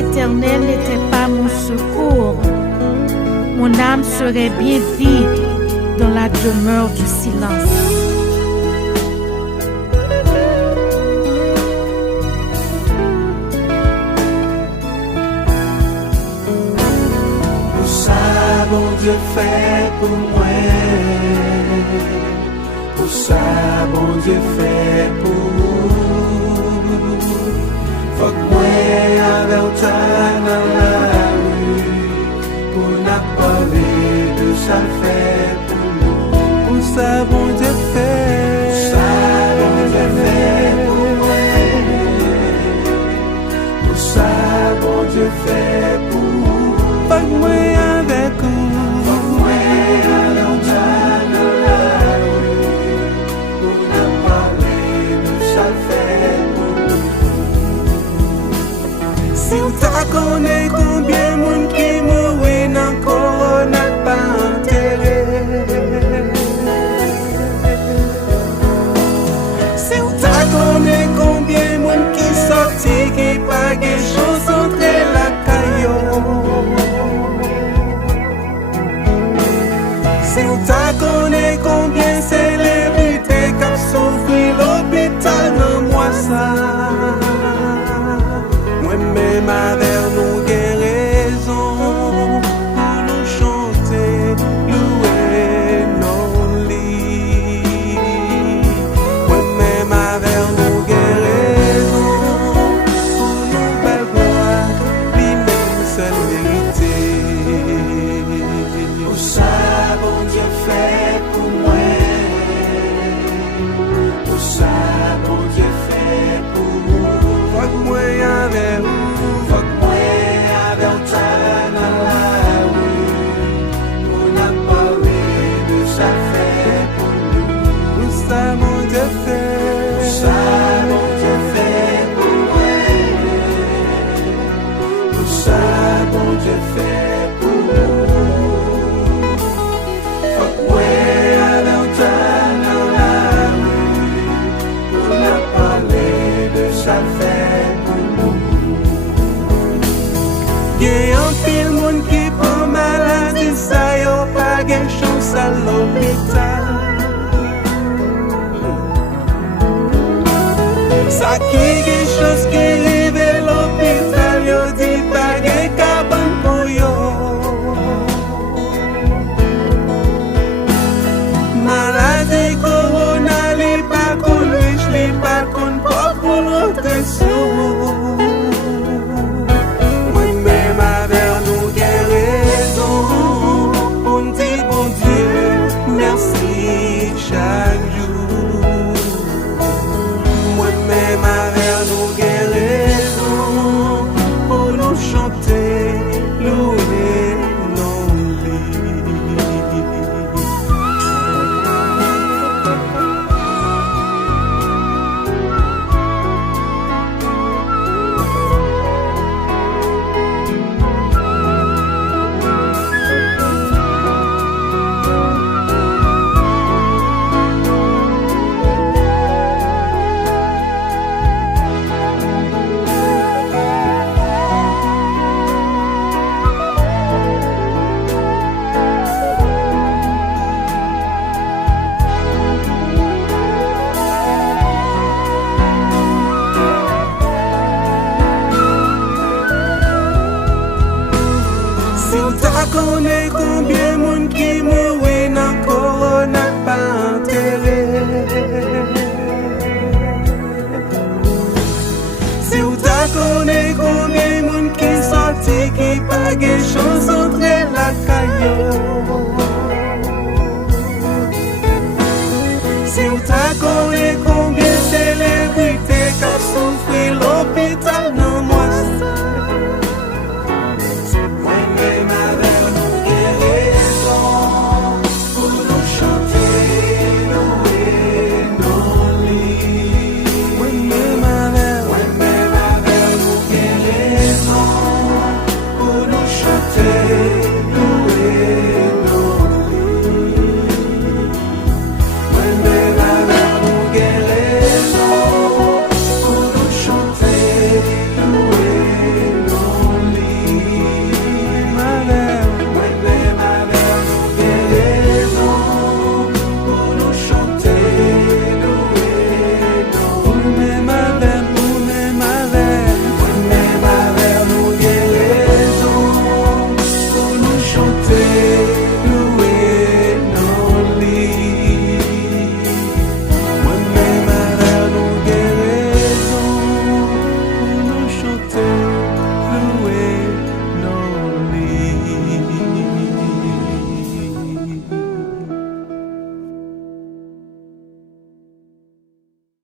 l'Éternel n'était pas mon secours, mon âme serait bien vide dans la demeure du silence. Bon Dieu fait pour moi, pour ça bon Dieu fait pour. Faut que moi avec ta dans la rue, pour n'a parler de ça fait pour nous. Pour ça bon Dieu fait, pour ça bon Dieu fait pour moi, pour ça bon Dieu fait pour. Faut que moi avec vous. Si on t'a connaît combien de monde qui mourit dans le corps n'a pas enterré. Si on t'a connaît combien de monde qui sorti qui pas de chance entre la caillou. Si on t'a connaît combien de célébrités qui ont souffert l'hôpital dans moi ça. Même avec nous guérison pour nous chanter, louer nos lits. Même avec nous guérison pour nous belle gloire, lui-même seul vérité. Pour ça, bon Dieu fait pour moi. Pour ça, bon Dieu fait pour moi. Faut que moi avec vous. Y'a un pile monde qui prend maladie, ça y'a pas de chance à l'hôpital. Ça qui est chose qui arrive à l'hôpital, y'a dit pas de cabane pour yo. Maladie corona, li pas qu'on riche, li pas qu'on pauvre pour l'autre sous. Connais combien de monde qui mourit dans le corps n'a pas enterré. Si vous connais combien de monde qui sorti qui pas de chance entre la caillou.